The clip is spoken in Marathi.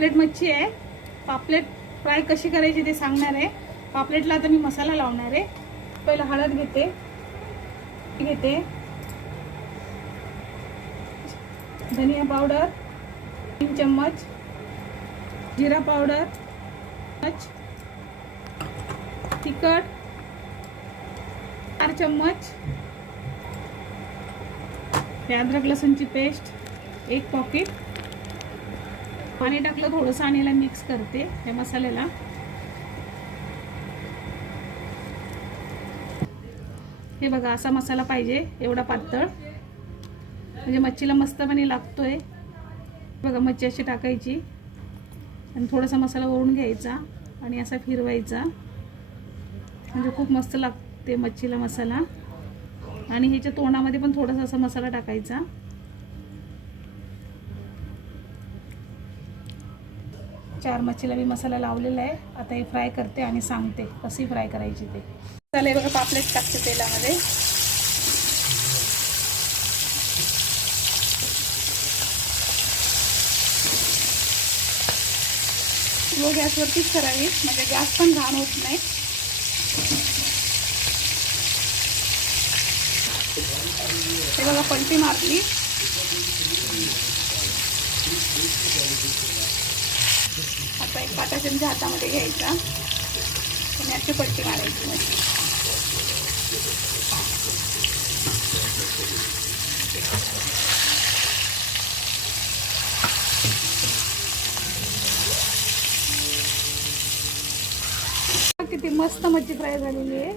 पापलेट मच्छी आहे. पापलेट फ्राय कशी करायची ते सांगणार आहे. पापलेटला आता मी मसाला लावणार आहे. पहिला हळद घेते, धनिया पावडर 3 चम्मच, जीरा पावडर, तिखट 4 चम्मच, अद्रक लसूणची पेस्ट 1 पॉकेट. पाणी टाकलं थोडंसं आणि याला मिक्स करते या मसाल्याला. हे बघा असा मसाला पाहिजे, एवढा पातळ, म्हणजे मच्छीला मस्तपणे लागतोय. बघा मच्छी अशी टाकायची आणि थोडासा मसाला वरून घ्यायचा आणि असा फिरवायचा, म्हणजे खूप मस्त लागते मच्छीला मसाला. आणि ह्याच्या तोंडामध्ये पण थोडासा असा मसाला टाकायचा. चार मच्छीला मी मसाला लावलेला आहे. आता हे फ्राय करते आणि सांगते कशी फ्राय करायची ते. चला बघा पापलेट टाकते तेलामध्ये. लो गॅसवरतीच करावी, म्हणजे गॅस पण घाण होत नाही. हे बघा पलटी मारली. आता एक काटा चमचा हातामध्ये घ्यायचा आणि अशी पलटी मारायची. किती मस्त मच्छी फ्राय झालेली आहे.